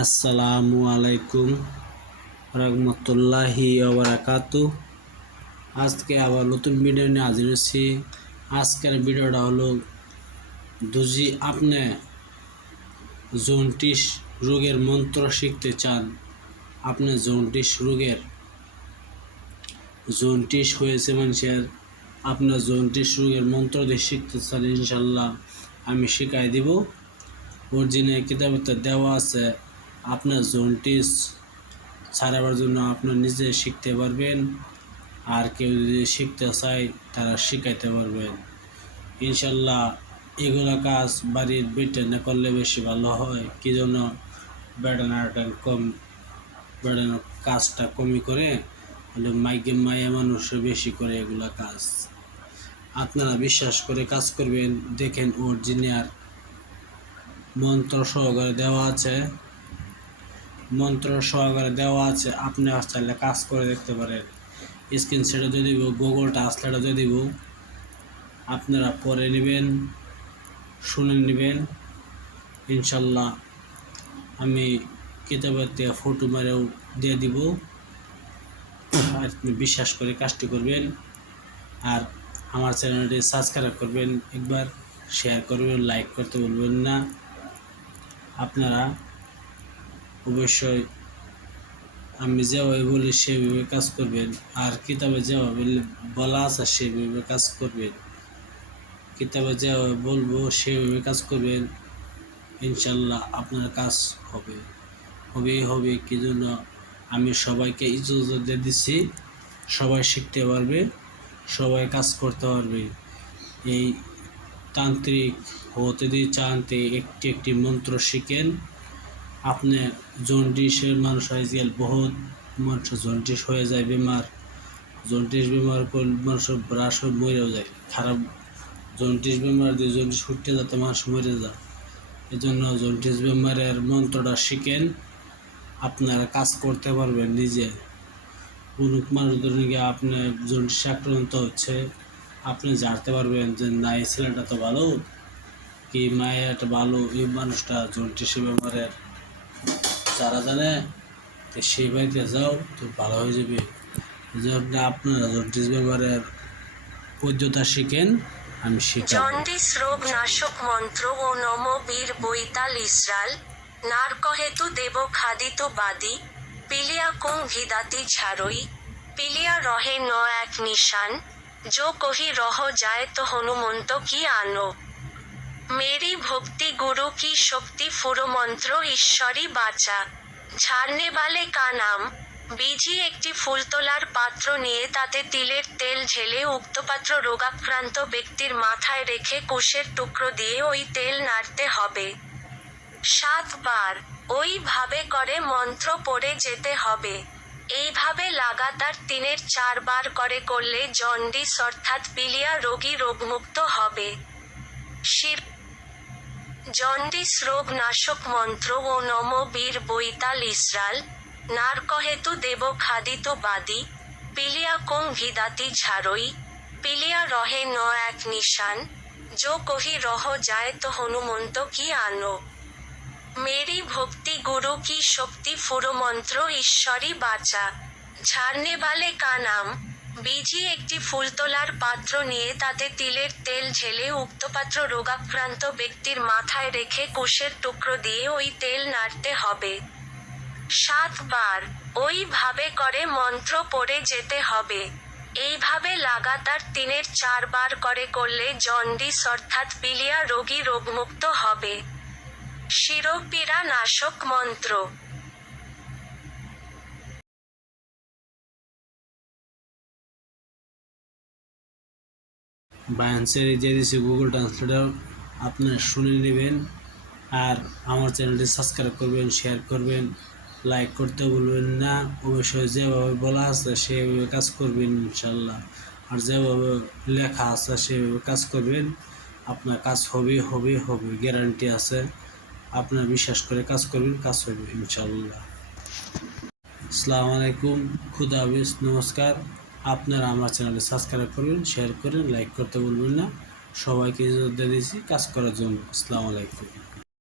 আসসালামু আলাইকুম রহমতুল্লাহি ওবরাকাতু আজকে আবার নতুন ভিডিও নিয়ে হাজির হচ্ছি আজকের ভিডিওটা হলো, দুজি আপনি জন্টিস রোগের মন্ত্র শিখতে চান, আপনি জন্টিস রোগের জন্টিস হয়েছে মানুষের আপনার জন্টিস রোগের মন্ত্র দিয়ে শিখতে চান ইনশাল্লাহ আমি শিখাই দিব। ওর অরিজিনাল কিতাবে দেওয়া আছে। আপনার জন্টিস ছাড়াবার জন্য আপনার নিজে শিখতে পারবেন। আর কেউ যদি শিখতে চায়, তারা শিখাইতে পারবেন। ইনশাল্লাহ এগুলো কাজ বাড়ির বেটে না করলে বেশি ভালো হয়। কি জন্য? বেড়ানোটা কম বেড়ানোর কাজটা কমই করে। হলে মাইকে মায়া মানুষও বেশি করে এগুলা কাজ। আপনারা বিশ্বাস করে কাজ করবেন। দেখেন অরিজিনাল মন্ত্র সহকারে দেওয়া আছে। মন্ত্র সহকারে দেওয়া আছে, আপনি চাইলে কাজ করে দেখতে পারেন। স্ক্রিন সেটা দিয়ে দিব গুগল ট্রান্সলেটও দিয়ে দিব। আপনারা পরে নেবেন, শুনে নেবেন। ইনশাল্লাহ আমি কিতাবের থেকে ফটো মেরেও দিয়ে দিব। আপনি বিশ্বাস করে কাজটি করবেন। আর আমার চ্যানেলটি সাবস্ক্রাইব করবেন, একবার শেয়ার করবেন, লাইক করতে বলবেন না। আপনারা অবশ্যই আমি যেভাবে বলি, সেভাবে কাজ করবেন। আর কিতাবে যেভাবে বলা আছে, সেভাবে কাজ করবেন। কিতাবে যেভাবে বলব, সেভাবে কাজ করবেন। ইনশাল্লাহ আপনার কাজ হবে। হবেই হবে কি জন্য? আমি সবাইকে ইজাজত দিয়ে দিচ্ছি। সবাই শিখতে পারবে, সবাই কাজ করতে পারবে। এই তান্ত্রিক হতে দিয়ে চানতে একটি একটি মন্ত্র শিখেন। আপনি জন্ডিসের মানুষ আজকাল বহুত মানুষ জন্ডিস হয়ে যায়, বেমার। জন্ডিস বেমার করলে মানুষ ব্রাশ হয়ে মরেও যায়। খারাপ জন্ডিস বেমার দিয়ে জন্ডিস ফুটতে যাতে মানুষ মরে যায়। এই জন্য জন্ডিস বেমারের মন্ত্রটা শিখেন। আপনারা কাজ করতে পারবেন নিজে। কোনো মানুষ ধরে গিয়ে আপনি জন্ডিস আক্রান্ত হচ্ছে, আপনি জানতে পারবেন যে, না, এই ছেলেটা তো ভালো। কি মায়ের একটা ভালো? এই মানুষটা জন্ডিস বেমারের যারা জানে, তো সেই বাড়িতে যাও, তো ভালো হয়ে যাবে। জন্য আপনারা জন্ডিস ব্যাপারের পদ্ধতা শিখেন, আমি শিখাবো। জন্ডিস রোগ নাশক মন্ত্র ও নম বীর বৈতাল ইসরাল, নারকহেতু দেব খাদিত বাদি, পিলিয়া কুং ভিদাতি ঝাড়ই, পিলিয়া রহে ন এক নিশান, যো কহি রহ যায় তো হনুমন্ত কি আনো। মেরি ভক্তি গুরু কি শক্তি ফুরমন্ত্র ঈশ্বরী বাচা। ছাড়নে বালে কা নাম। বিজি একটি ফুলতোলার পাত্র নিয়ে তাতে তিলের তেল ঢেলে উক্ত পাত্র রোগাক্রান্ত ব্যক্তির মাথায় রেখে কুশের টুকরো দিয়ে ওই তেল নাড়তে হবে। সাতবার, ওইভাবে করে মন্ত্র পড়ে যেতে হবে। এইভাবে লাগাতার তিনের চারবার করে করলে জন্ডিস অর্থাৎ পিলিয়া রোগী রোগমুক্ত হবে। শির জন্ডিস রোগ নাশক মন্ত্র ও নম বীর বৈতাল ইসরাল, নারকহেতু দেব খাদিত বাদি, পিলিয়া কোং ভিদাতি ঝাড়ই, পিলিয়া রহে ন এক নিশান, যো কহি রহ যায় তো হনুমন্ত কি আনো। মেরি ভক্তি গুরু কি শক্তি ফুরমন্ত্র ঈশ্বরী বাচা, ঝাড়নে বালে কা নাম বিজি একটি ফুলতোলার পাত্র নিয়ে তাতে তিলের তেল ঢেলে উক্ত পাত্র রোগাক্রান্ত ব্যক্তির মাথায় রেখে কুশের টুকরো দিয়ে ওই তেল নাড়তে হবে। সাতবার, ওইভাবে করে মন্ত্র পড়ে যেতে হবে। এইভাবে লাগাতার তিনের চারবার করে করলে জন্ডিস অর্থাৎ পিলিয়া রোগী রোগমুক্ত হবে। শিরোপীড়া নাশক মন্ত্র বায়ান্সের যে দিয়েছি গুগল ট্রান্সলেটার আপনারা শুনে নেবেন। আর আমার চ্যানেলটি সাবস্ক্রাইব করবেন শেয়ার করবেন। লাইক করতে বলবেন না। অবশ্যই যেভাবে বলা আছে, সেভাবে কাজ করবেন ইনশাল্লাহ আর যেভাবে লেখা আছে, সেভাবে কাজ করবেন। আপনার কাজ হবে হবে হবে গ্যারান্টি আছে। আপনার বিশ্বাস করে কাজ করবেন, কাজ হবে ইনশাল্লাহ আসসালামু আলাইকুম, খুদা হাফিজ, নমস্কার। আপনারা আমার চ্যানেলে সাবস্ক্রাইব করবেন শেয়ার করেন লাইক করতে বলবেন না। সবাইকে দিয়েছি। কাজ করার জন্য। আসসালামু আলাইকুম।